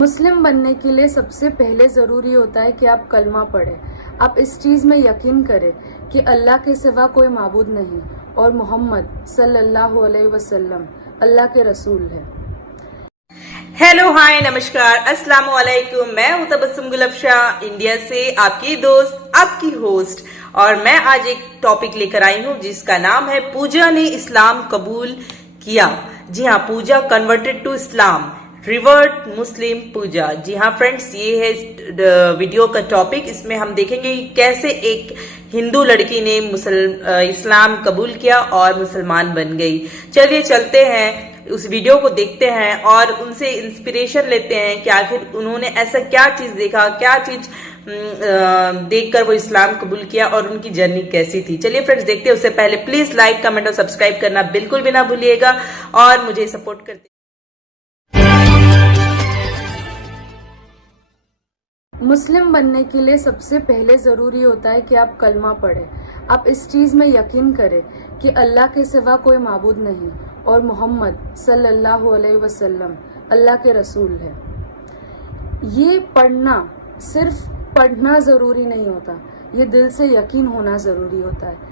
मुस्लिम बनने के लिए सबसे पहले ज़रूरी होता है कि आप कलमा पढ़ें। आप इस चीज़ में यकीन करें कि अल्लाह के सिवा कोई माबूद नहीं और मोहम्मद सल्लल्लाहु अलैहि वसल्लम अल्लाह के रसूल है। हेलो हाय नमस्कार अस्सलाम वालेकुम। मैं हूं तबस्सुम गुलफ्शा इंडिया से, आपकी दोस्त आपकी होस्ट, और मैं आज एक टॉपिक लेकर आई हूं जिसका नाम है पूजा ने इस्लाम कबूल किया। जी हाँ, पूजा कन्वर्टेड टू इस्लाम, रिवर्ट मुस्लिम पूजा। जी हाँ फ्रेंड्स, ये है वीडियो का टॉपिक। इसमें हम देखेंगे कि कैसे एक हिंदू लड़की ने इस्लाम कबूल किया और मुसलमान बन गई। चलिए चलते हैं, उस वीडियो को देखते हैं और उनसे इंस्पिरेशन लेते हैं कि आखिर उन्होंने ऐसा क्या चीज देखा, क्या चीज देखकर वो इस्लाम कबूल किया और उनकी जर्नी कैसी थी। चलिए फ्रेंड्स देखते हैं। उससे पहले प्लीज लाइक, कमेंट और सब्सक्राइब करना बिल्कुल भी ना भूलिएगा और मुझे सपोर्ट करते। मुस्लिम बनने के लिए सबसे पहले ज़रूरी होता है कि आप कलमा पढ़ें। आप इस चीज़ में यकीन करें कि अल्लाह के सिवा कोई माबूद नहीं और मोहम्मद सल्लल्लाहु अलैहि वसल्लम अल्लाह के रसूल है। ये पढ़ना सिर्फ पढ़ना ज़रूरी नहीं होता, ये दिल से यकीन होना ज़रूरी होता है।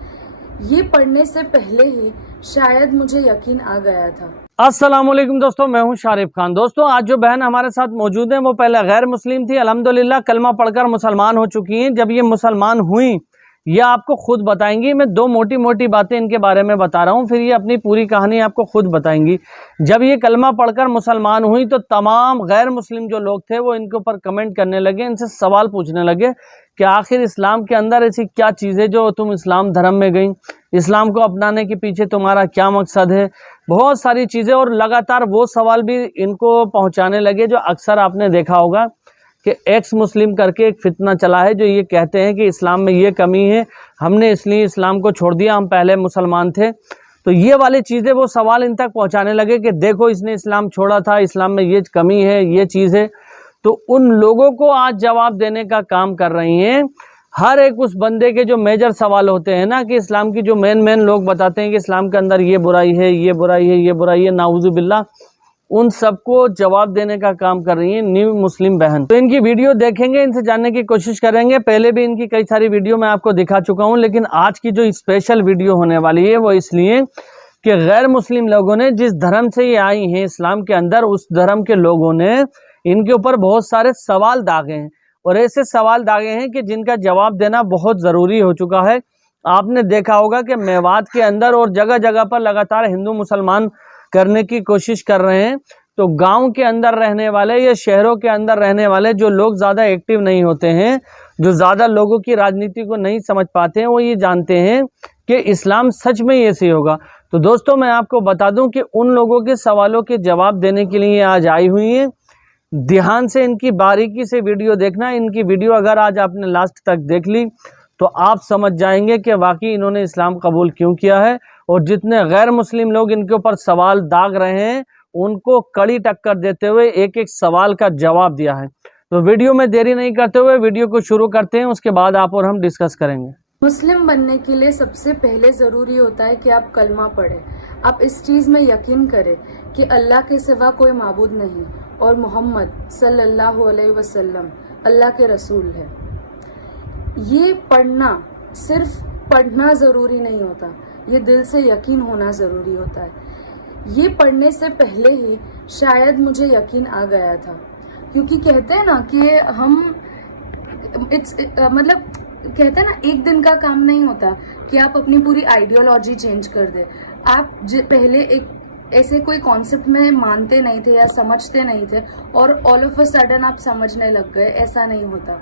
ये पढ़ने से पहले ही शायद मुझे यकीन आ गया था। अस्सलामुअलैकुम दोस्तों, मैं हूं शारिफ खान। दोस्तों, आज जो बहन हमारे साथ मौजूद हैं वो पहले गैर मुस्लिम थी, अल्हम्दुलिल्लाह कलमा पढ़कर मुसलमान हो चुकी हैं। जब ये मुसलमान हुई ये आपको खुद बताएंगी। मैं दो मोटी मोटी बातें इनके बारे में बता रहा हूं, फिर ये अपनी पूरी कहानी आपको खुद बताएंगी। जब ये कलमा पढ़कर मुसलमान हुई तो तमाम गैर मुस्लिम जो लोग थे वो इनके ऊपर कमेंट करने लगे, इनसे सवाल पूछने लगे कि आखिर इस्लाम के अंदर ऐसी क्या चीज़ है जो तुम इस्लाम धर्म में गई, इस्लाम को अपनाने के पीछे तुम्हारा क्या मकसद है, बहुत सारी चीज़ें। और लगातार वो सवाल भी इनको पहुंचाने लगे जो अक्सर आपने देखा होगा कि एक्स मुस्लिम करके एक फितना चला है, जो ये कहते हैं कि इस्लाम में ये कमी है, हमने इसलिए इस्लाम को छोड़ दिया, हम पहले मुसलमान थे। तो ये वाली चीज़ें वो सवाल इन तक पहुंचाने लगे कि देखो इसने इस्लाम छोड़ा था, इस्लाम में ये कमी है, ये चीज़ है। तो उन लोगों को आज जवाब देने का काम कर रही हैं। हर एक उस बंदे के जो मेजर सवाल होते हैं ना, कि इस्लाम की जो मेन लोग बताते हैं कि इस्लाम के अंदर ये बुराई है, ये बुराई है, ये बुराई है, नाउजुबिल्लाह, उन सबको जवाब देने का काम कर रही है न्यू मुस्लिम बहन। तो इनकी वीडियो देखेंगे, इनसे जानने की कोशिश करेंगे। पहले भी इनकी कई सारी वीडियो मैं आपको दिखा चुका हूं, लेकिन आज की जो स्पेशल वीडियो होने वाली है वो इसलिए कि गैर मुस्लिम लोगों ने, जिस धर्म से ये आई हैं इस्लाम के अंदर, उस धर्म के लोगों ने इनके ऊपर बहुत सारे सवाल दागे हैं, और ऐसे सवाल दागे हैं कि जिनका जवाब देना बहुत ज़रूरी हो चुका है। आपने देखा होगा कि मेवात के अंदर और जगह जगह पर लगातार हिंदू मुसलमान करने की कोशिश कर रहे हैं। तो गांव के अंदर रहने वाले या शहरों के अंदर रहने वाले जो लोग ज़्यादा एक्टिव नहीं होते हैं, जो ज़्यादा लोगों की राजनीति को नहीं समझ पाते हैं, वो ये जानते हैं कि इस्लाम सच में ऐसे होगा। तो दोस्तों, मैं आपको बता दूं कि उन लोगों के सवालों के जवाब देने के लिए आज आई हुई हैं। ध्यान से इनकी बारीकी से वीडियो देखना। इनकी वीडियो अगर आज आपने लास्ट तक देख ली तो आप समझ जाएंगे कि वाकई इन्होंने इस्लाम कबूल क्यों किया है, और जितने गैर मुस्लिम लोग इनके ऊपर सवाल दाग रहे हैं उनको कड़ी टक्कर देते हुए एक एक सवाल का जवाब दिया है। तो वीडियो में देरी नहीं करते हुए वीडियो को शुरू करते हैं, उसके बाद आप और हम डिस्कस करेंगे। मुस्लिम बनने के लिए सबसे पहले ज़रूरी होता है कि आप कलमा पढ़ें। आप इस चीज़ में यकीन करें कि अल्लाह के सिवा कोई माबूद नहीं और मोहम्मद सल्लल्लाहु अलैहि वसल्लम अल्लाह के रसूल है। ये पढ़ना सिर्फ पढ़ना ज़रूरी नहीं होता, ये दिल से यकीन होना ज़रूरी होता है। ये पढ़ने से पहले ही शायद मुझे यकीन आ गया था, क्योंकि कहते हैं ना कि मतलब कहते हैं ना, एक दिन का काम नहीं होता कि आप अपनी पूरी आइडियोलॉजी चेंज कर दे। आप पहले एक ऐसे कोई कॉन्सेप्ट में मानते नहीं थे या समझते नहीं थे और ऑल ऑफ अ सडन आप समझने लग गए, ऐसा नहीं होता।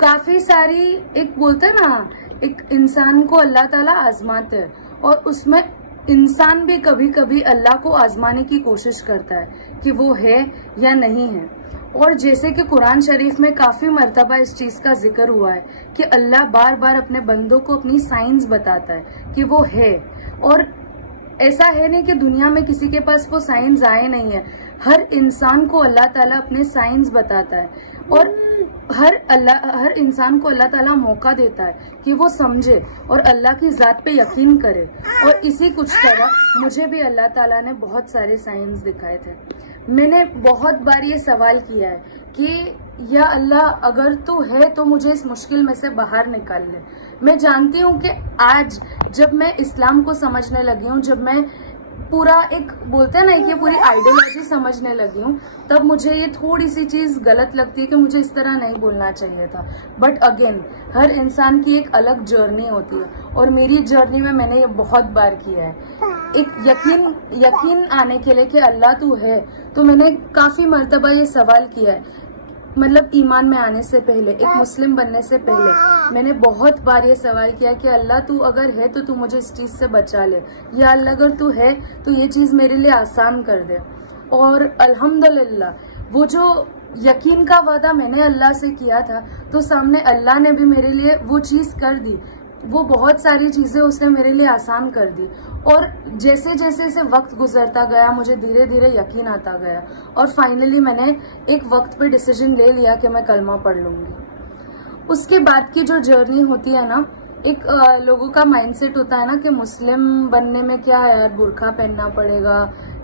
काफी सारी, एक बोलते हैं ना, एक इंसान को अल्लाह ताला आजमाते हैं और उसमें इंसान भी कभी कभी अल्लाह को आजमाने की कोशिश करता है कि वो है या नहीं है। और जैसे कि कुरान शरीफ में काफ़ी मर्तबा इस चीज़ का जिक्र हुआ है कि अल्लाह बार बार अपने बंदों को अपनी साइंस बताता है कि वो है। और ऐसा है नहीं कि दुनिया में किसी के पास वो साइंस आए नहीं है, हर इंसान को अल्लाह ताला अपने साइंस बताता है और हर इंसान को अल्लाह ताला मौका देता है कि वो समझे और अल्लाह की ज़ात पे यकीन करे। और इसी कुछ तरह मुझे भी अल्लाह ताला ने बहुत सारे साइंस दिखाए थे। मैंने बहुत बार ये सवाल किया है कि या अल्लाह, अगर तू है तो मुझे इस मुश्किल में से बाहर निकाल ले। मैं जानती हूँ कि आज जब मैं इस्लाम को समझने लगी हूँ, जब मैं पूरा एक बोलते हैं ना कि पूरी आइडियोलॉजी समझने लगी हूँ, तब मुझे ये थोड़ी सी चीज़ गलत लगती है कि मुझे इस तरह नहीं बोलना चाहिए था। बट अगेन, हर इंसान की एक अलग जर्नी होती है और मेरी जर्नी में मैंने ये बहुत बार किया है। एक यकीन आने के लिए कि अल्लाह तू है, तो मैंने काफ़ी मर्तबा ये सवाल किया है। मतलब ईमान में आने से पहले, एक मुस्लिम बनने से पहले मैंने बहुत बार ये सवाल किया कि अल्लाह तू अगर है तो तू मुझे इस चीज़ से बचा ले, या अल्लाह अगर तू है तो ये चीज़ मेरे लिए आसान कर दे। और अल्हम्दुलिल्लाह, वो जो यकीन का वादा मैंने अल्लाह से किया था, तो सामने अल्लाह ने भी मेरे लिए वो चीज़ कर दी। वो बहुत सारी चीज़ें उसने मेरे लिए आसान कर दी। और जैसे जैसे वक्त गुजरता गया, मुझे धीरे धीरे यकीन आता गया और फाइनली मैंने एक वक्त पे डिसीजन ले लिया कि मैं कलमा पढ़ लूँगी। उसके बाद की जो जर्नी होती है ना, एक लोगों का माइंडसेट होता है ना कि मुस्लिम बनने में क्या है यार, बुर्का पहनना पड़ेगा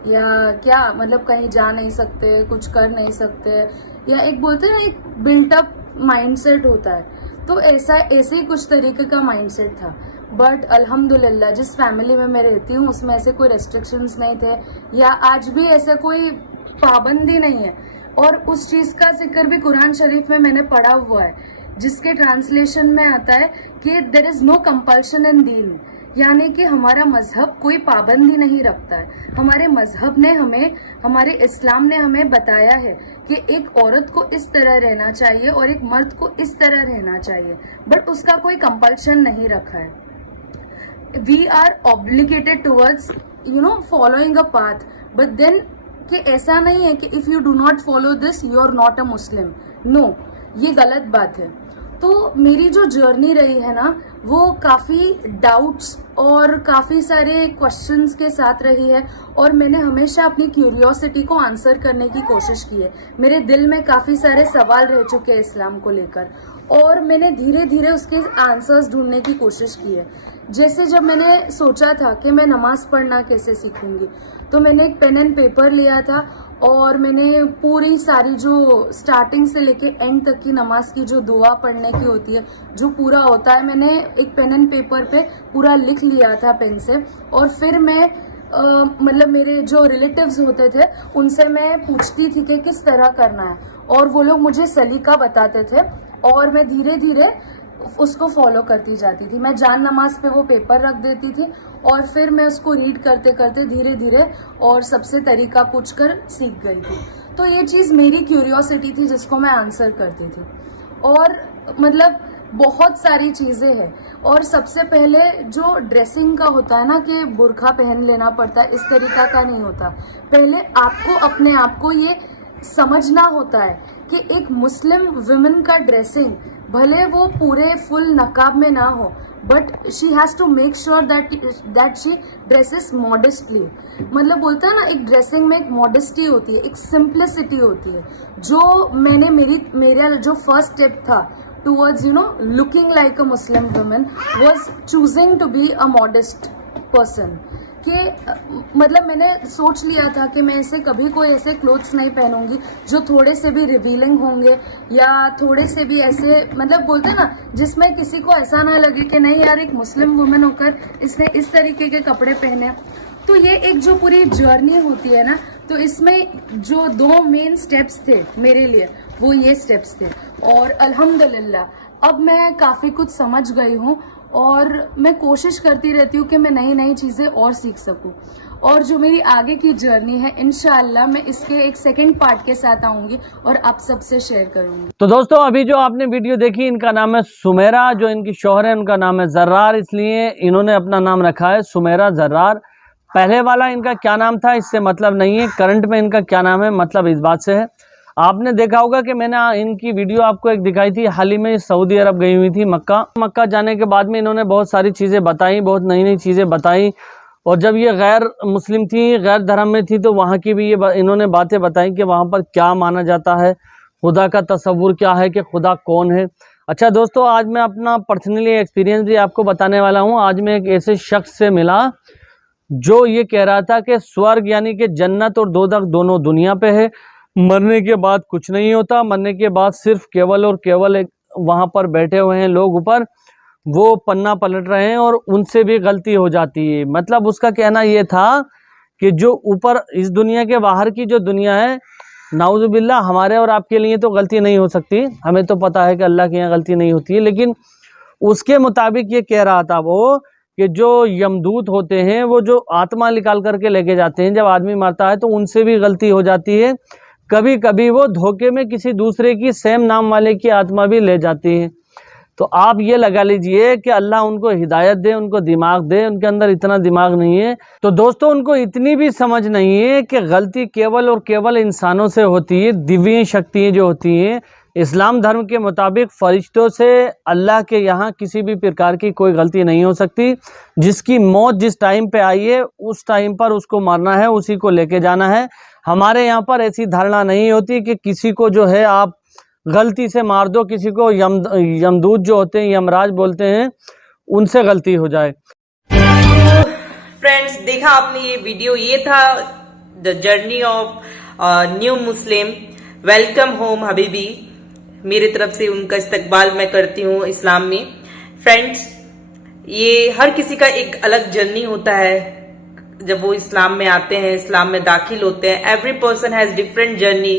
या क्या, मतलब कहीं जा नहीं सकते, कुछ कर नहीं सकते, या एक बोलते हैं ना एक बिल्टअप माइंडसेट होता है। तो ऐसे ही कुछ तरीके का माइंडसेट था। बट अल्हम्दुलिल्लाह, जिस फैमिली में मैं रहती हूँ उसमें ऐसे कोई रेस्ट्रिक्शंस नहीं थे, या आज भी ऐसा कोई पाबंदी नहीं है। और उस चीज़ का जिक्र भी कुरान शरीफ में मैंने पढ़ा हुआ है, जिसके ट्रांसलेशन में आता है कि देयर इज़ नो कंपल्शन इन दीन, यानी कि हमारा मजहब कोई पाबंदी नहीं रखता है। हमारे मजहब ने हमें, हमारे इस्लाम ने हमें बताया है कि एक औरत को इस तरह रहना चाहिए और एक मर्द को इस तरह रहना चाहिए, बट उसका कोई कंपल्शन नहीं रखा है। We are obligated towards following a path, but then कि ऐसा नहीं है कि if you do not follow this you are not a Muslim. No, ये गलत बात है। तो मेरी जो जर्नी रही है ना, वो काफ़ी डाउट्स और काफ़ी सारे क्वेश्चंस के साथ रही है, और मैंने हमेशा अपनी क्यूरियोसिटी को आंसर करने की कोशिश की है। मेरे दिल में काफ़ी सारे सवाल रह चुके हैं इस्लाम को लेकर, और मैंने धीरे धीरे उसके आंसर्स ढूंढने की कोशिश की है। जैसे जब मैंने सोचा था कि मैं नमाज़ पढ़ना कैसे सीखूंगी, तो मैंने एक पेन एंड पेपर लिया था और मैंने पूरी सारी जो स्टार्टिंग से लेके एंड तक की नमाज की जो दुआ पढ़ने की होती है, जो पूरा होता है, मैंने एक पेन एंड पेपर पे पूरा लिख लिया था पेन से। और फिर मैं मतलब मेरे जो रिलेटिव्स होते थे उनसे मैं पूछती थी कि किस तरह करना है, और वो लोग मुझे सलीका बताते थे और मैं धीरे धीरे उसको फॉलो करती जाती थी। मैं जान नमाज पे वो पेपर रख देती थी और फिर मैं उसको रीड करते करते धीरे धीरे और सबसे तरीका पूछकर सीख गई थी। तो ये चीज़ मेरी क्यूरियोसिटी थी जिसको मैं आंसर करती थी। और मतलब बहुत सारी चीज़ें हैं। और सबसे पहले जो ड्रेसिंग का होता है ना कि बुर्का पहन लेना पड़ता है, इस तरीका का नहीं होता। पहले आपको अपने आप को ये समझना होता है कि एक मुस्लिम वुमेन का ड्रेसिंग, भले वो पूरे फुल नकाब में ना हो, but she has to make sure that she dresses modestly. मतलब बोलता है ना, एक ड्रेसिंग में एक मॉडेस्टी होती है, एक सिंप्लिसिटी होती है। जो मैंने मेरा जो फर्स्ट स्टेप था towards looking like a Muslim women was choosing to be a modest person. कि मतलब मैंने सोच लिया था कि मैं ऐसे कभी कोई ऐसे क्लोथ्स नहीं पहनूंगी जो थोड़े से भी रिवीलिंग होंगे या थोड़े से भी ऐसे, मतलब बोलते हैं ना, जिसमें किसी को ऐसा ना लगे कि नहीं यार एक मुस्लिम वुमेन होकर इसने इस तरीके के कपड़े पहने। तो ये एक जो पूरी जर्नी होती है ना, तो इसमें जो 2 मेन स्टेप्स थे मेरे लिए, वो ये स्टेप्स थे। और अल्हम्दुलिल्लाह अब मैं काफ़ी कुछ समझ गई हूँ और मैं कोशिश करती रहती हूँ कि मैं नई नई चीज़ें और सीख सकूँ। और जो मेरी आगे की जर्नी है, इंशाअल्लाह मैं इसके एक सेकंड पार्ट के साथ आऊँगी और आप सबसे शेयर करूँगी। तो दोस्तों, अभी जो आपने वीडियो देखी, इनका नाम है सुमेरा। जो इनकी शौहर है उनका नाम है जर्रार, इसलिए इन्होंने अपना नाम रखा है सुमेरा जर्रार। पहले वाला इनका क्या नाम था इससे मतलब नहीं है, करंट में इनका क्या नाम है मतलब इस बात से है। आपने देखा होगा कि मैंने इनकी वीडियो आपको एक दिखाई थी, हाल ही में सऊदी अरब गई हुई थी मक्का जाने के बाद में इन्होंने बहुत सारी चीज़ें बताई, बहुत नई नई चीज़ें बताई। और जब ये गैर मुस्लिम थी, गैर धर्म में थी, तो वहाँ की भी ये इन्होंने बातें बताई कि वहाँ पर क्या माना जाता है, खुदा का तसव्वुर क्या है, कि खुदा कौन है। अच्छा दोस्तों, आज मैं अपना पर्सनली एक्सपीरियंस भी आपको बताने वाला हूँ। आज मैं एक ऐसे शख्स से मिला जो ये कह रहा था कि स्वर्ग यानी कि जन्नत और दोज़ख दोनों दुनिया पे है, मरने के बाद कुछ नहीं होता, मरने के बाद सिर्फ केवल और केवल एक वहाँ पर बैठे हुए हैं लोग ऊपर, वो पन्ना पलट रहे हैं और उनसे भी गलती हो जाती है। मतलब उसका कहना ये था कि जो ऊपर इस दुनिया के बाहर की जो दुनिया है, नाउजुबिल्ला हमारे और आपके लिए तो गलती नहीं हो सकती, हमें तो पता है कि अल्लाह के यहाँ गलती नहीं होती है, लेकिन उसके मुताबिक ये कह रहा था वो कि जो यमदूत होते हैं वो जो आत्मा निकाल करके लेके जाते हैं जब आदमी मरता है, तो उनसे भी गलती हो जाती है। कभी कभी वो धोखे में किसी दूसरे की सेम नाम वाले की आत्मा भी ले जाती है। तो आप ये लगा लीजिए कि अल्लाह उनको हिदायत दे, उनको दिमाग दे, उनके अंदर इतना दिमाग नहीं है। तो दोस्तों उनको इतनी भी समझ नहीं है कि गलती केवल और केवल इंसानों से होती है। दिव्य शक्तियाँ जो होती हैं इस्लाम धर्म के मुताबिक फरिश्तों से अल्लाह के यहाँ किसी भी प्रकार की कोई गलती नहीं हो सकती। जिसकी मौत जिस टाइम पे आई है उस टाइम पर उसको मारना है, उसी को लेके जाना है। हमारे यहाँ पर ऐसी धारणा नहीं होती कि किसी को जो है आप गलती से मार दो, किसी को यमदूत जो होते हैं, यमराज बोलते हैं, उनसे गलती हो जाए। फ्रेंड्स देखा आपने ये वीडियो, ये था the journey of new Muslim. Welcome home Habibi, मेरी तरफ से उनका इस्तकबाल मैं करती हूँ इस्लाम में। फ्रेंड्स ये हर किसी का एक अलग जर्नी होता है जब वो इस्लाम में आते हैं, इस्लाम में दाखिल होते हैं। Every person has different journey.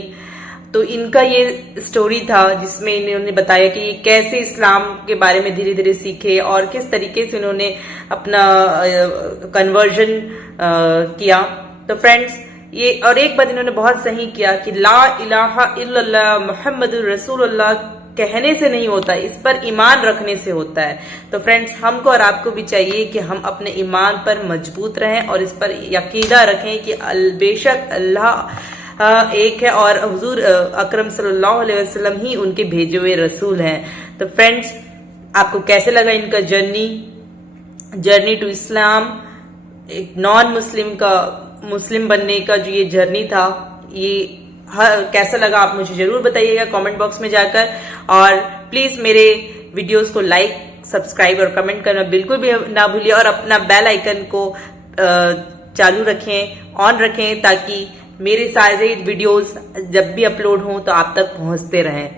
तो इनका ये स्टोरी था जिसमें इन्होंने बताया कि कैसे इस्लाम के बारे में धीरे धीरे सीखे और किस तरीके से इन्होंने अपना कन्वर्जन किया। तो फ्रेंड्स ये और एक बात इन्होंने बहुत सही किया कि ला इलाहा इल्लल्लाह मुहम्मदुर रसूलुल्लाह कहने से नहीं होता, इस पर ईमान रखने से होता है। तो फ्रेंड्स हमको और आपको भी चाहिए कि हम अपने ईमान पर मजबूत रहें और इस पर यकीदा रखें कि बेशक अल्लाह एक है और हुजूर अकरम सल्लल्लाहु अलैहि वसल्लम ही उनके भेजे हुए रसूल हैं। तो फ्रेंड्स आपको कैसे लगा इनका जर्नी टू इस्लाम, एक नॉन मुस्लिम का मुस्लिम बनने का जो ये जर्नी था, ये कैसा लगा आप मुझे जरूर बताइएगा कमेंट बॉक्स में जाकर। और प्लीज मेरे वीडियोस को लाइक, सब्सक्राइब और कमेंट करना बिल्कुल भी ना भूलिए और अपना बेल आइकन को चालू रखें, ऑन रखें, ताकि मेरे सारे वीडियोस जब भी अपलोड हों तो आप तक पहुंचते रहें।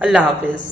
अल्लाह हाफिज।